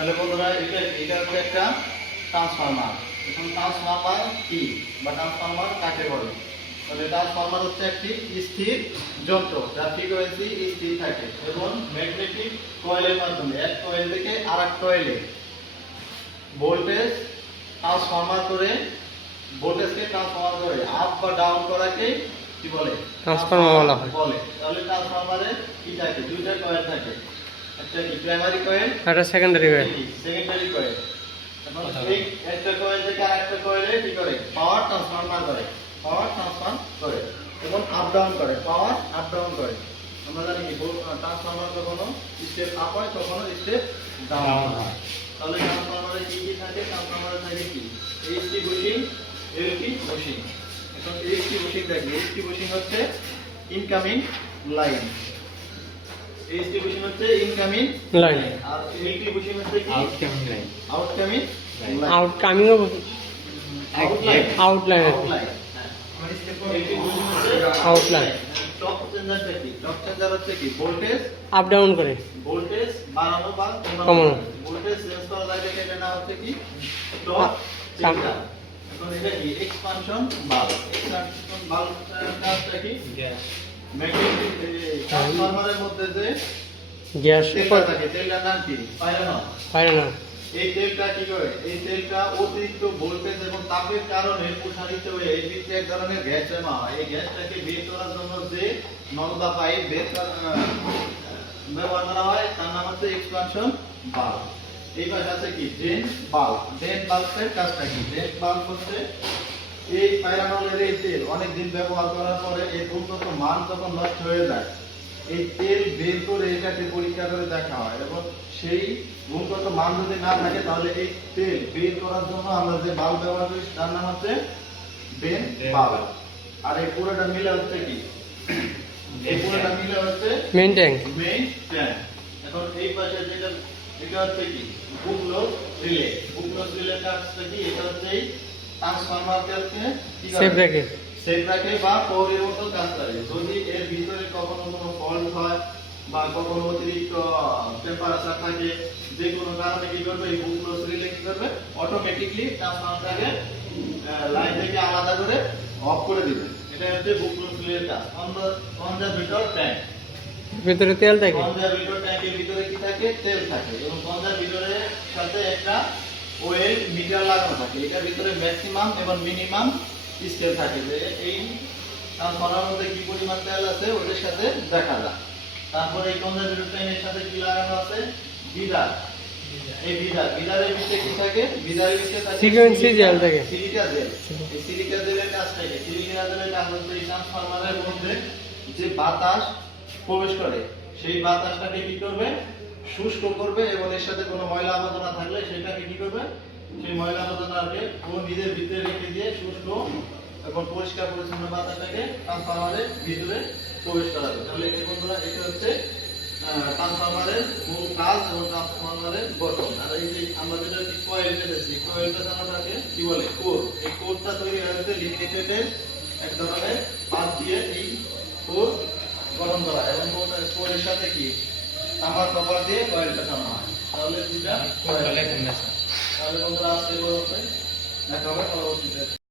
তাহলে বন্ধুরা এটা এটা হচ্ছে একটা ট্রান্সফরমার এখন ট্রান্সফরমার কি? বা ট্রান্সফরমার কাকে বলে? তাহলে ট্রান্সফরমার হচ্ছে একটি স্থির যন্ত্র যার ফ্রিকোয়েন্সি স্থির থাকে। এবং ম্যাগনেটিক কয়েলের মাধ্যমে এক কয়েল থেকে আরেক কয়েলে ভোল্টেজ ট্রান্সফরমার করে ভোল্টেজকে ট্রান্সফরমার করে আপ বা ডাউন করাকে কি বলে? ট্রান্সফরমার বলা হয়। বলে। তাহলে ট্রান্সফরমারে কি থাকে? দুইটা কয়েল থাকে। একটা কি প্রাইমারি কয়েল এটা সেকেন্ডারি ওয়ে সেকেন্ডারি কয়েল এখন এই একটা কয়েল থেকে আরেকটা কয়েলে কি করে? পাওয়ার ট্রান্সফরমার করে। পাওয়ার ট্রান্সফার করে। এবং আপ ডাউন করে। পাওয়ার আপ ডাউন করে। আমরা জানি কি ট্রান্সফরমার কখনো স্টেপ আপ হয় কখনো স্টেপ ডাউন হয়। তাহলে ট্রান্সফরমারে কি কি থাকে? ট্রান্সফরমারে থাকে কি? এইচটি বুশিং এলটি বুশিং এখন এইচটি বুশিং দেখি এইচটি বুশিং হচ্ছে ইনকামিং লাইন বুশিং হচ্ছে ইনকামিং লাইন আর এলটি বুশিং হচ্ছে কি? আউটকামিং লাইন আউটকামিং আউটকামিংও আউটলাইন আউটলাইন আউটলাইন টপ চেঞ্জারটা কি? টপ চেঞ্জার হচ্ছে কি? ভোল্টেজ আপ ডাউন করে। ভোল্টেজ বাড়ানো বা কমানো। ভোল্টেজ চেঞ্জ করা লাগে এটা না হচ্ছে কি? টপ চেঞ্জার এখন এটা কি? এক্সপানশন বাল্ব এক্সপানশন বাল্ব কি? যে গ্যাস তেলটা থাকে তেলটার নাম কি? পাইরানল পারে না এই তেলটা কি করে? এই তেলটা অতিরিক্ত ভোল্টেজ এবং তাপের কারণে প্রসারিত হয়ে এই ভিতরে এক ধরনের গ্যাস জমা হয়। এই গ্যাসটাকে বের করার জন্য যে নল পাইপ বের ব্যবহার করা হয় তার নাম হচ্ছে এক্সপানশন বাল্ব এই পাশে আছে কি? ড্রেন বাল্ব ড্রেন বাল্বের কাজটা কি? ড্রেন বাল্ব হচ্ছে এই পাইরানলের এই তেল অনেক দিন ব্যবহার করার পরে এই উন্নত মান যখন নষ্ট হয়ে যায় এই তেল বের করে এটাকে পরীক্ষা করে দেখা হয় এবং সেই গুণগত মান যদি না থাকে তাহলে এই তেল বের করার জন্য আমরা যে বাল্ব ব্যবহার করি তার নাম হচ্ছে বেন বাল্ব আর এই পুরোটা মিলে হচ্ছে কি? এই পুরোটা মিলে হচ্ছে মেন ট্যাঙ্ক মেইন ট্যাঙ্ক এখন এই পাশে যেটা এটা হচ্ছে কি? বুকলো রিলে বুকলো রিলে কাজটা কি? এটা হচ্ছে ট্রান্সফরমারকে? সেফ রেখে। রাখে বা পৌরের মতো কাজ করে। যদি এর ভিতরে কখনো কোনো ফল্ট হয় বা কখনো অতিরিক্ত টেম্পারেচার থাকে যে কোনো কারণে কি করবে? এই বুকগুলো কি করবে? অটোমেটিকলি ট্রান্সফরমারটাকে লাইন থেকে আলাদা করে অফ করে দিবে। এটা হচ্ছে বুকগুলো কাজ। অন দ্য অন দ্য ভিতর ট্যাঙ্ক ভিতরে তেল থাকে। কনজারভেটর ট্যাঙ্কের ভিতরে কি থাকে? তেল থাকে। এবং কনজারভেটরের সাথে একটা ওয়েল মিটার লাগানো থাকে এটার ভিতরে ম্যাক্সিমাম এবং মিনিমাম স্কেল থাকে। যে এই ট্রান্সফরমার মধ্যে কি পরিমাণ তেল আছে ওদের সাথে দেখা যায় তারপরে এই কনজারভেটর সাথে কি লাগানো আছে? বিদার। এই বিদার। বিদারের ভিতরে কি থাকে? বিদারের ভিতরে থাকে Frequency জেল থাকে। Silica gel. এই সিলিকা জেলের সিলিকা কাজ হচ্ছে এই ট্রান্সফরমারের মধ্যে যে বাতাস প্রবেশ করে সেই বাতাসটাকে কি করবে? শুষ্ক করবে এবং এর সাথে কোনো ময়লা আবর্জনা থাকলে সেটাকে কি করবে? সেই ময়লা আবর্জনাকে ও নিজের ভিতরে রেখে দিয়ে শুষ্ক এবং পরিষ্কার পরিচ্ছন্ন বাতাসটাকে ট্রান্সফরমারের ভিতরে প্রবেশ করাবে। তাহলে এই বন্ধুরা, এটা হচ্ছে ট্রান্সফরমারের মূল কাজ এবং ট্রান্সফরমারের গঠন। আর এই যে আমরা যেটা কয়েল পেয়েছি কয়েলটা জানাটাকে কি বলে? কোর। এই কোরটা তৈরি হয়েছে লিমিটেডের এক ধরনের পাত দিয়ে এই কোর গঠন করা হয়। এবং কোর- কোরের সাথে কি? তামার কপার দিয়ে কয়েলটা টানা হয় তাহলে কয়েল। তাহলে বন্ধুরা আজকে। দেখা হবে পরবর্তীতে